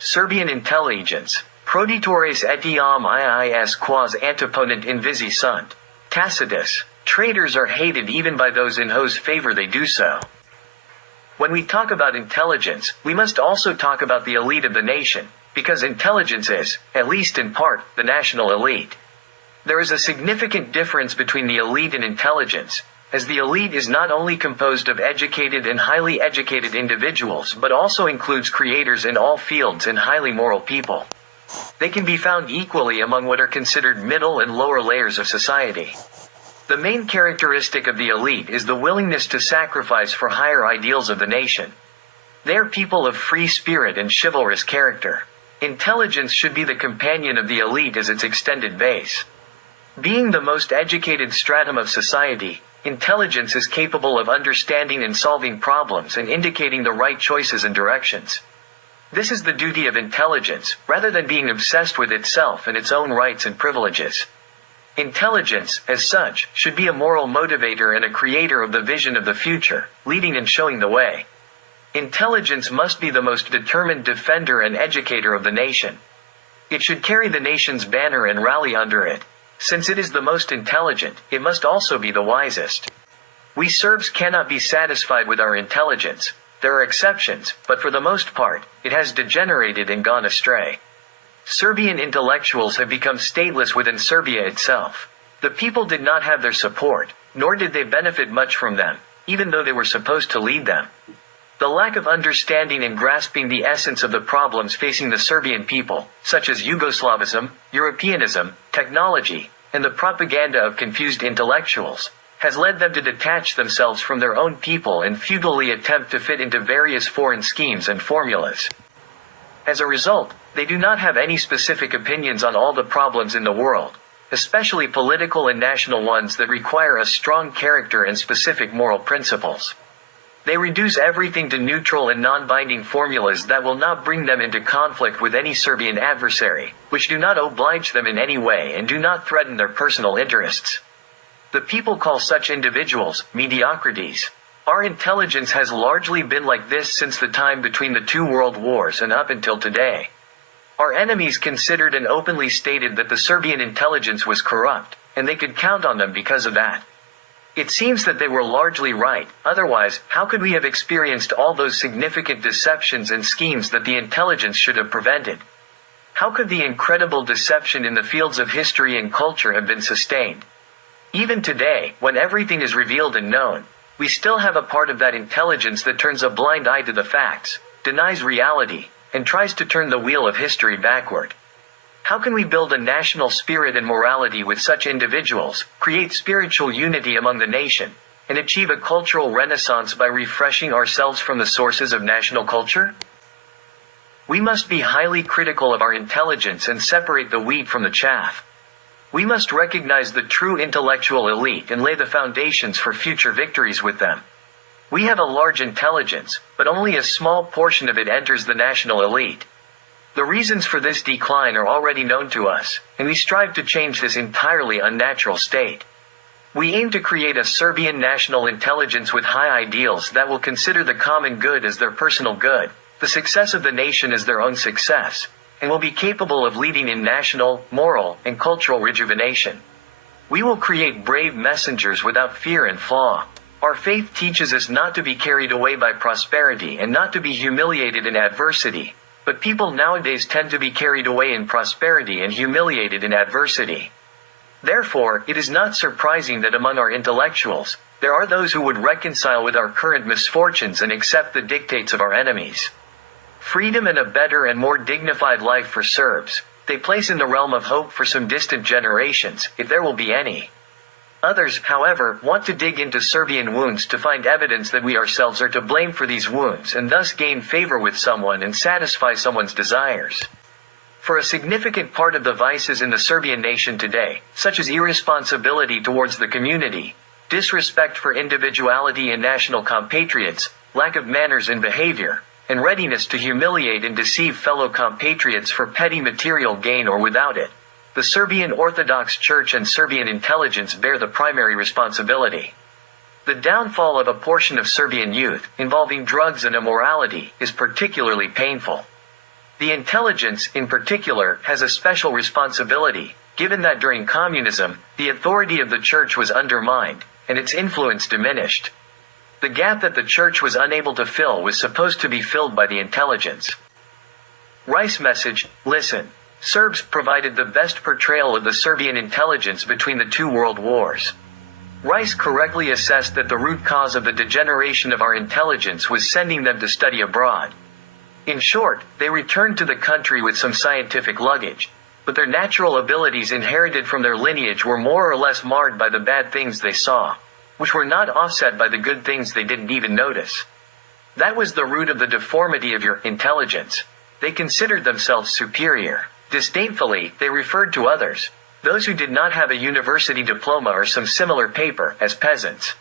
Serbian intelligence. Proditores etiam iis quas anteponent invisi sunt. Tacitus. Traitors are hated even by those in whose favor they do so. When we talk about intelligence, we must also talk about the elite of the nation, because intelligence is, at least in part, the national elite. There is a significant difference between the elite and intelligence, as the elite is not only composed of educated and highly educated individuals but also includes creators in all fields and highly moral people. They can be found equally among what are considered middle and lower layers of society. The main characteristic of the elite is the willingness to sacrifice for higher ideals of the nation. They are people of free spirit and chivalrous character. Intelligence should be the companion of the elite as its extended base. Being the most educated stratum of society, intelligence is capable of understanding and solving problems and indicating the right choices and directions. This is the duty of intelligence, rather than being obsessed with itself and its own rights and privileges. Intelligence, as such, should be a moral motivator and a creator of the vision of the future, leading and showing the way. Intelligence must be the most determined defender and educator of the nation. It should carry the nation's banner and rally under it. Since it is the most intelligent, it must also be the wisest. We Serbs cannot be satisfied with our intelligence. There are exceptions, but for the most part, it has degenerated and gone astray. Serbian intellectuals have become stateless within Serbia itself. The people did not have their support, nor did they benefit much from them, even though they were supposed to lead them. The lack of understanding and grasping the essence of the problems facing the Serbian people, such as Yugoslavism, Europeanism, technology, and the propaganda of confused intellectuals, has led them to detach themselves from their own people and futilely attempt to fit into various foreign schemes and formulas. As a result, they do not have any specific opinions on all the problems in the world, especially political and national ones that require a strong character and specific moral principles. They reduce everything to neutral and non-binding formulas that will not bring them into conflict with any Serbian adversary, which do not oblige them in any way and do not threaten their personal interests. The people call such individuals mediocrities. Our intelligence has largely been like this since the time between the two world wars and up until today. Our enemies considered and openly stated that the Serbian intelligence was corrupt, and they could count on them because of that. It seems that they were largely right, otherwise, how could we have experienced all those significant deceptions and schemes that the intelligence should have prevented? How could the incredible deception in the fields of history and culture have been sustained? Even today, when everything is revealed and known, we still have a part of that intelligence that turns a blind eye to the facts, denies reality, and tries to turn the wheel of history backward. How can we build a national spirit and morality with such individuals, create spiritual unity among the nation, and achieve a cultural renaissance by refreshing ourselves from the sources of national culture? We must be highly critical of our intelligence and separate the wheat from the chaff. We must recognize the true intellectual elite and lay the foundations for future victories with them. We have a large intelligence, but only a small portion of it enters the national elite. The reasons for this decline are already known to us, and we strive to change this entirely unnatural state. We aim to create a Serbian national intelligence with high ideals that will consider the common good as their personal good, the success of the nation as their own success, and will be capable of leading in national, moral, and cultural rejuvenation. We will create brave messengers without fear and flaw. Our faith teaches us not to be carried away by prosperity and not to be humiliated in adversity, but people nowadays tend to be carried away in prosperity and humiliated in adversity. Therefore, it is not surprising that among our intellectuals, there are those who would reconcile with our current misfortunes and accept the dictates of our enemies. Freedom and a better and more dignified life for Serbs, they place in the realm of hope for some distant generations, if there will be any. Others, however, want to dig into Serbian wounds to find evidence that we ourselves are to blame for these wounds and thus gain favor with someone and satisfy someone's desires. For a significant part of the vices in the Serbian nation today, such as irresponsibility towards the community, disrespect for individuality and national compatriots, lack of manners and behavior, and readiness to humiliate and deceive fellow compatriots for petty material gain or without it, the Serbian Orthodox Church and Serbian intelligence bear the primary responsibility. The downfall of a portion of Serbian youth, involving drugs and immorality, is particularly painful. The intelligence, in particular, has a special responsibility, given that during communism, the authority of the church was undermined, and its influence diminished. The gap that the church was unable to fill was supposed to be filled by the intelligence. Rice's message, listen. Serbs provided the best portrayal of the Serbian intelligence between the two world wars. Rice correctly assessed that the root cause of the degeneration of our intelligence was sending them to study abroad. In short, they returned to the country with some scientific luggage, but their natural abilities inherited from their lineage were more or less marred by the bad things they saw, which were not offset by the good things they didn't even notice. That was the root of the deformity of your intelligence. They considered themselves superior. Disdainfully, they referred to others, those who did not have a university diploma or some similar paper, as peasants.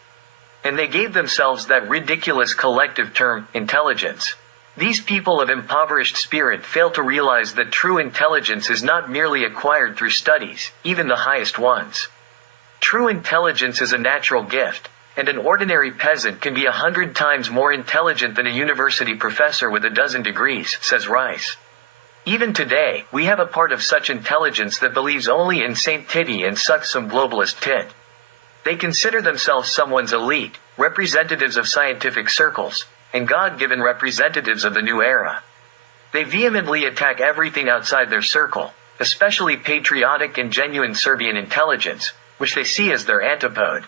And they gave themselves that ridiculous collective term, intelligence. These people of impoverished spirit fail to realize that true intelligence is not merely acquired through studies, even the highest ones. True intelligence is a natural gift, and an ordinary peasant can be 100 times more intelligent than a university professor with a dozen degrees, says Rice. Even today, we have a part of such intelligence that believes only in Saint Titty and sucks some globalist tit. They consider themselves someone's elite, representatives of scientific circles, and God-given representatives of the new era. They vehemently attack everything outside their circle, especially patriotic and genuine Serbian intelligence, which they see as their antipode.